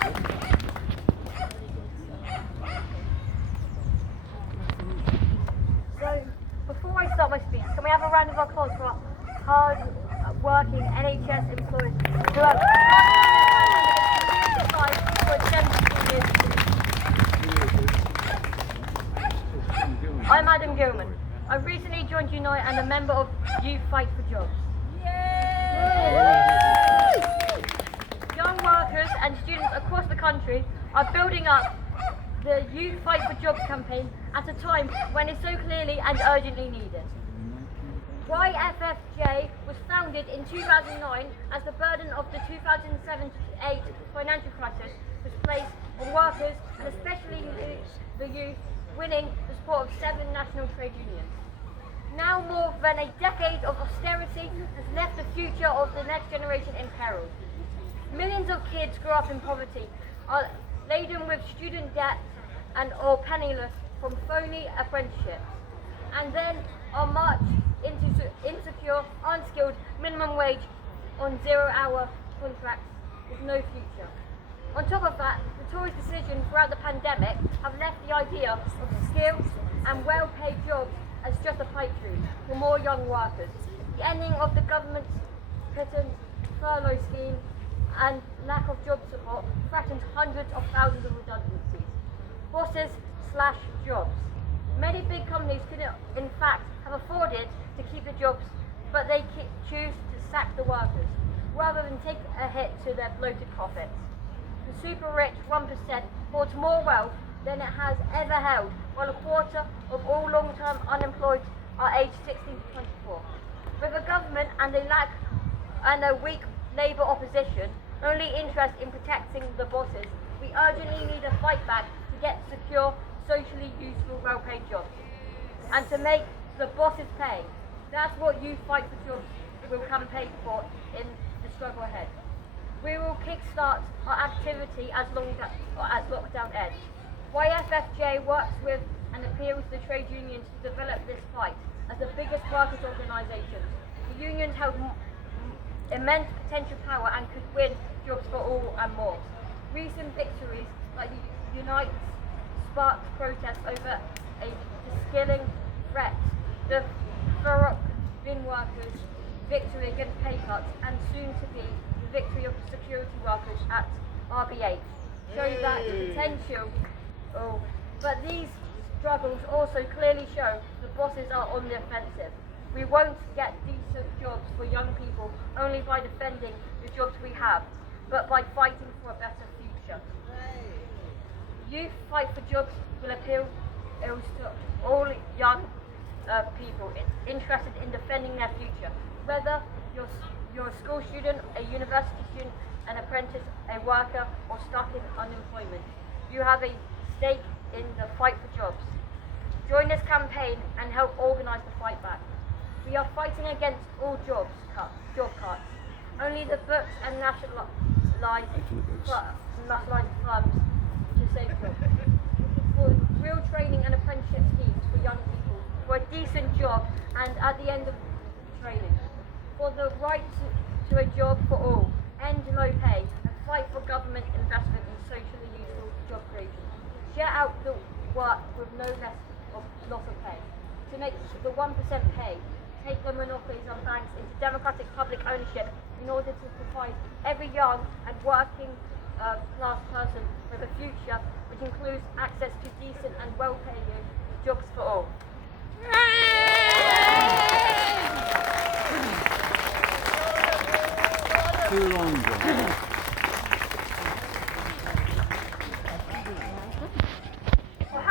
So, before I start my speech, can we have a round of applause for our hard-working NHS employees who have for 17 years? I'm Adam Gillman. I recently joined Unite and a member of Youth Fight for Jobs. Young workers and students across the country are building up the Youth Fight for Jobs campaign at a time when it's so clearly and urgently needed. YFFJ was founded in 2009 as the burden of the 2007-8 financial crisis was placed on workers and especially the youth, winning the support of 7 national trade unions. Now more than a decade of austerity has left the future of the next generation in peril. Millions of kids grow up in poverty, are laden with student debt and or penniless from phony apprenticeships, and then are marched into insecure, unskilled minimum wage on 0-hour contracts with no future. On top of that, the Tories' decision throughout the pandemic have left the idea of skilled and well-paid jobs as just a pipe dream for more young workers. The ending of the government's patent furlough scheme and lack of job support threatens hundreds of thousands of redundancies. Bosses slash jobs. Many big companies could in fact have afforded to keep the jobs, but they choose to sack the workers rather than take a hit to their bloated profits. The super rich 1% holds more wealth than it has ever held, while a quarter of all long-term unemployed are aged 16 to 24. With a government and a weak Labour opposition only interest in protecting the bosses, we urgently need a fight back to get secure, socially useful, well-paid jobs, and to make the bosses pay. That's what Youth Fight for Jobs will campaign for in the struggle ahead. We will kickstart our activity as lockdown ends. YFFJ works with and appeals to the trade unions to develop this fight as the biggest workers' organisations. The unions have immense potential power and could win jobs for all and more. Recent victories like the Unite sparked protests over a skilling threat, the Thurrock bin workers' victory against pay cuts, and soon to be the victory of security workers at RBH show that the potential. But these struggles also clearly show the bosses are on the offensive. We won't get decent jobs for young people only by defending the jobs we have, but by fighting for a better future. Youth Fight for Jobs will appeal to all young people interested in defending their future. Whether you're a school student, a university student, an apprentice, a worker, or stuck in unemployment, you have a stake in the fight for jobs. Join this campaign and help organise the fight back. We are fighting against all job cuts. Only the books and nationalised firms to save jobs. For real training and apprenticeship schemes for young people, for a decent job and at the end of training. For the right to a job for all, end low pay, and fight for government investment in socially useful job creation. Share out the work with no less of loss of pay. To make the 1% pay, take the monopolies on banks into democratic public ownership in order to provide every young and working class person with a future which includes access to decent and well-paying jobs for all. Too long, John.